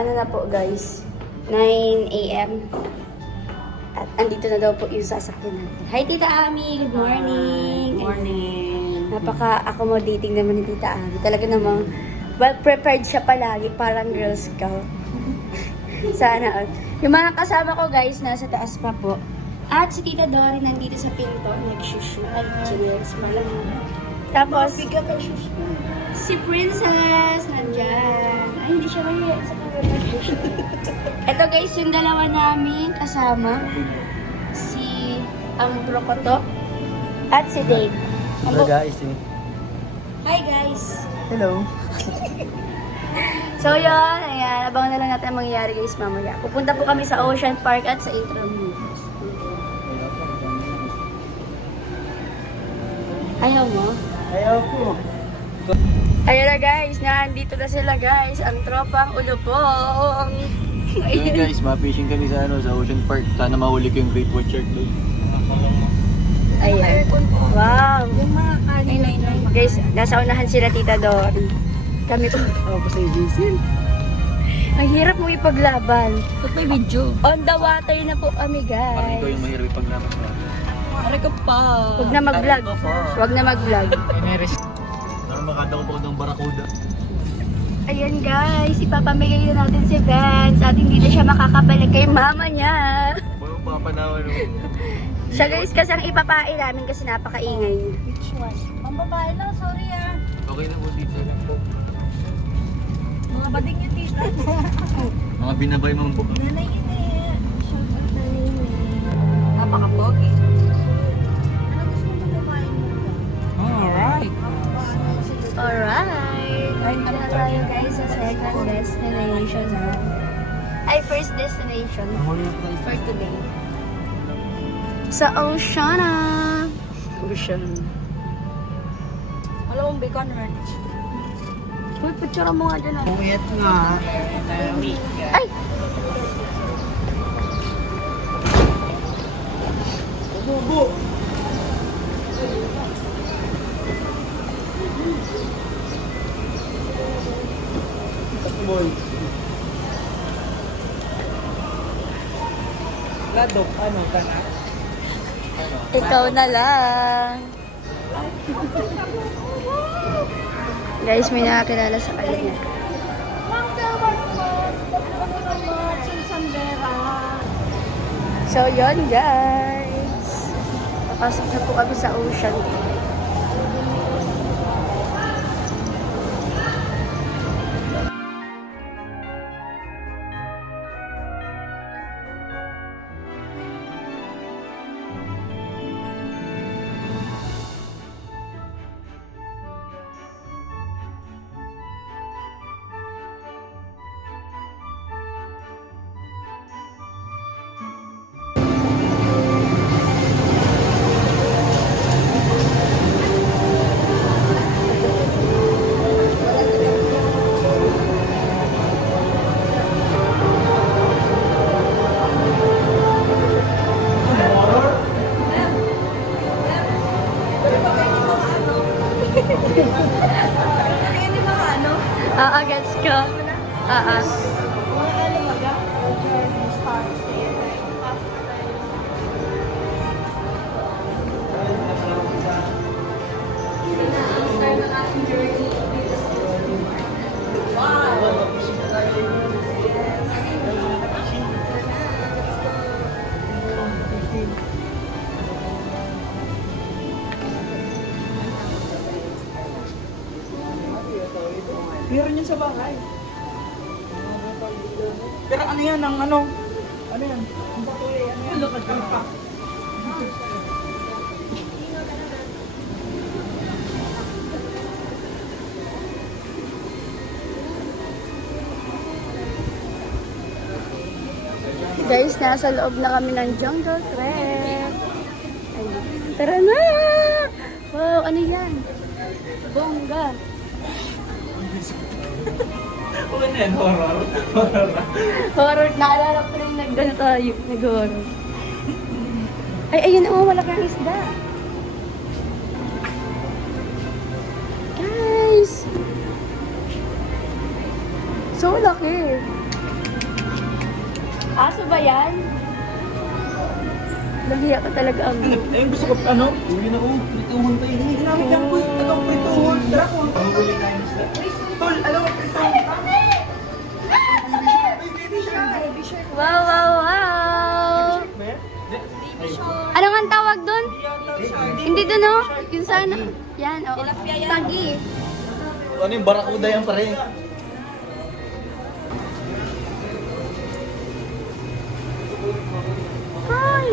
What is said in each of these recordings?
ano na po guys, 9 AM. At andito na daw po yung sasakyan natin. Hi Tita Ami, good morning. Good morning. Napaka-accommodating naman ni Tita Ami. Talaga namang well prepared siya palagi, parang Girl Scout. Sana. Yung mga kasama ko guys, nasa taas pa po. At si Tita Dory nandito sa pinto, nag-shushu. Ay, cheers, malamang. Tapos, si Princess nandyan. Ay, hindi siya mahiya sa camera. Ito guys, yung dalawa namin kasama. Si Ambrokoto at si Dave. Hello guys. Hi guys! Hello. So yun, ayan, abangan na lang natin ang mangyayari guys mamaya. Pupunta po kami sa Ocean Park at sa Intramuros. Ayaw mo? Ayaw po. Ayan na guys, nandito na sila guys, ang tropang ulupong. Ayun guys, ma-fishing kami sa sa Ocean Park. Sana mahuli ko yung great white shark doon. Ayan. Wow! Yung mga kanina guys, nasa unahan sila Tita Dory. Kami po. Ako pa sa Jason. Ang hirap mo ipaglaban. Ba't may video? On the water na po kami Parang ikaw guys. yung mahirap ipaglaban sa Pare ka pa. Huwag na mag-vlog. Huwag na mag-vlog. Parang makadaw pa ko ng barakuda. Ayan guys, ipapamigay na natin si Vance at hindi na siya makakabalik kay mama niya. Parang papanawan mo. Siya guys kasi ang ipapain namin kasi napakaingay niya. Ang babae lang, sorry ah. Okay na po dito. Mga bading yung tita. Mga binabay mga po. Nanay ini. Napaka-pogi. Ano gusto mo babae mo? Alright. Alright, nandito na tayo guys sa second destination na. Ay, first destination for today. Sa Oceana. Ocean. Wala kong bacon ranch. Uy, picture mo nga dyan ah. Puyat nga. Ay! Bubo. Boy. Ladok, ano ka na? Ikaw na lang. Guys, may nakakilala sa kanya. So, yun guys. Papasok na po kami sa ocean. Gets ko. Meron yun sa bahay. Pero ano yan? Ang ano? Ano yan? Ang patuloy. Ano yan? Lokad ka pa. Guys, nasa loob na kami ng jungle trek. Ayun. Tara na! Wow, ano yan? Bongga. Ano yan? Horror? Horror. Naalala ko rin nag-gano tayo. Nag-horror. Ay, ayun oh, wala kang isda. Guys! So laki. Aso ba yan? Nahiya ka talaga ang Eh, gusto ko, ano? Uwi na ko. Prituhon tayo. Ginamit lang ko. Itong prituhon. Tara ko. Mahuli tayo ng isda. Tol, alam mo, prituhon. Wow, wow, wow! Ano nga ang tawag doon? Hindi doon, no? Yung sana. Yan, oo. Tagi. Ano yung barakuda yan pare? Hi!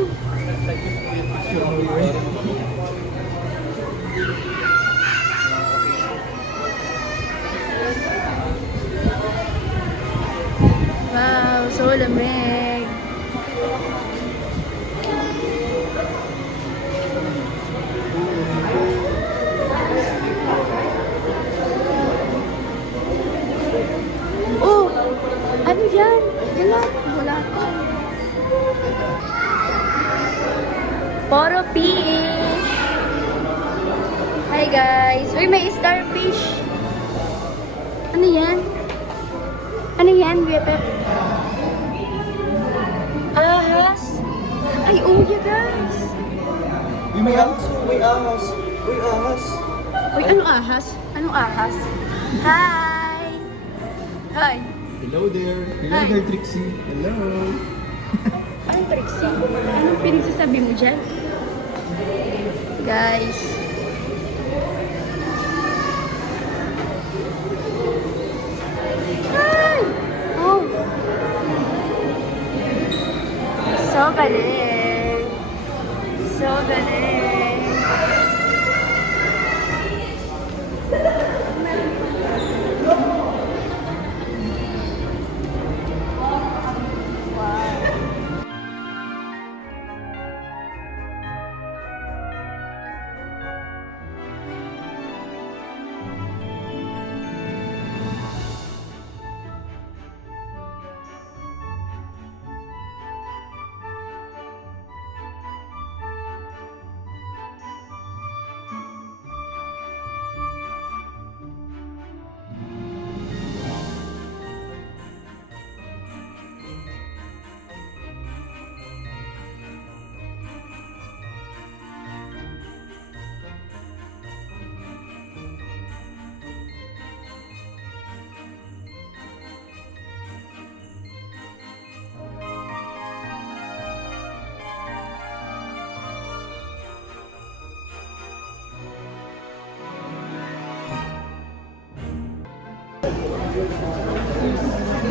Wow, so lamig. Oh, ano yan? Wala. Poro fish. Hi guys. Uy, may starfish. Ano yan? Ano yan, BFF? Ahas. Ay, uya guys. Uy, may ahas. May ahas. Uy, ahas. Uy, anong ahas? Anong ahas? Hi! Hi! Hello there. Hello Hi. there, Trixie. Hello. Anong Trixie? Anong pinagsasabi mo dyan? Guys. Hi! Oh! So galing! So galing!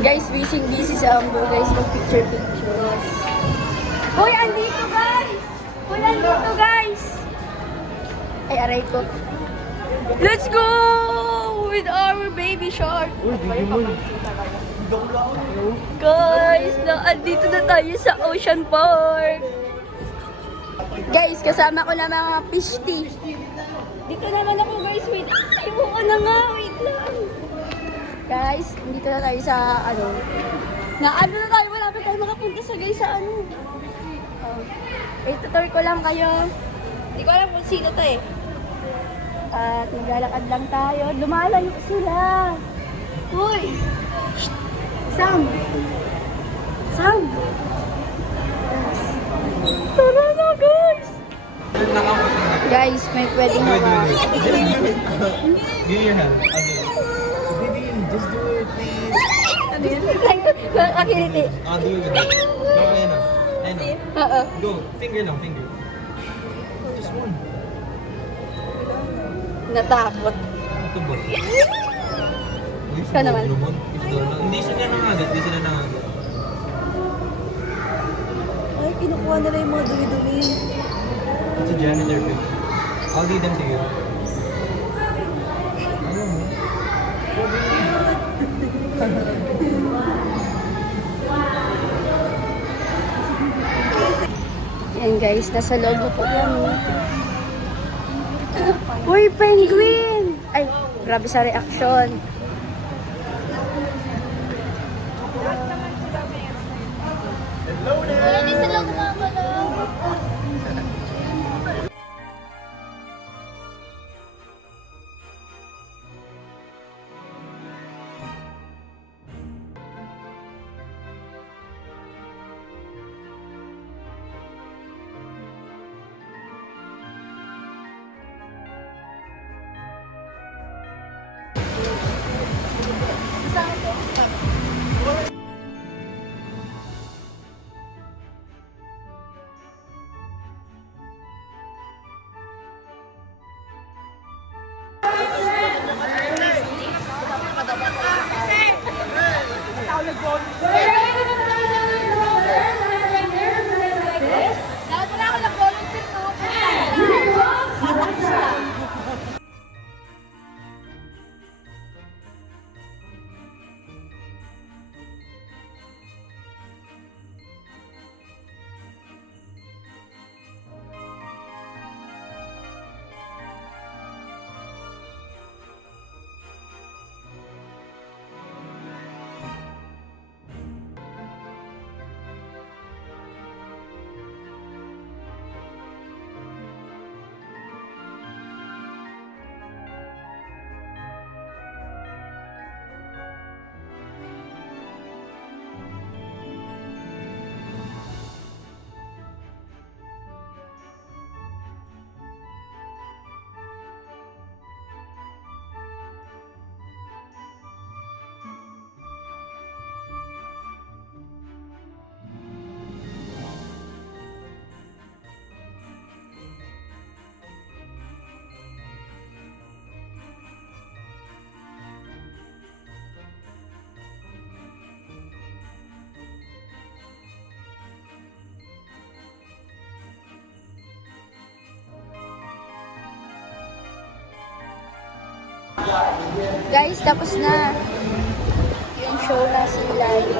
Guys, busy sa Ambo, guys. Mag-picture. Hoy, andito, guys! Hoy, andito, guys! Ay, aray ko. Let's go! With our baby shark. Guys, andito na tayo sa Ocean Park. Guys, kasama ko na mga fish tea. Dito naman ako, guys. Wait. Ay, buko na nga. Wait lang. Guys, dito na tayo sa ano na tayo, malapit tayo makapunta sa guys sa ano. Tutor ko lang kayo. Hindi ko alam kung sino to eh. At maglalakad lang tayo. Lumalayo sila. Uy! Shh! Sam! Sam! Yes. Tara na guys! Guys, may pwedeng Give me your hand. Baby, just do it, please. Nakakiliti. Do it. No, ayan na. Ayan na. Oo. Go. Finger lang, finger. Just one. Natakot. Ito ba? Ikaw naman. Hindi sila nangagat, hindi sila nangagat. Ay, kinukuha nila yung mga dumi-dumi. It's a janitor fish. I'll lead them to you. Ayaw mo? Yan guys, nasa loob na po yan. Uy, penguin! Ay, grabe sa reaction. Hindi sila gumagalaw. Guys, tapos na. Yung show na si Lali.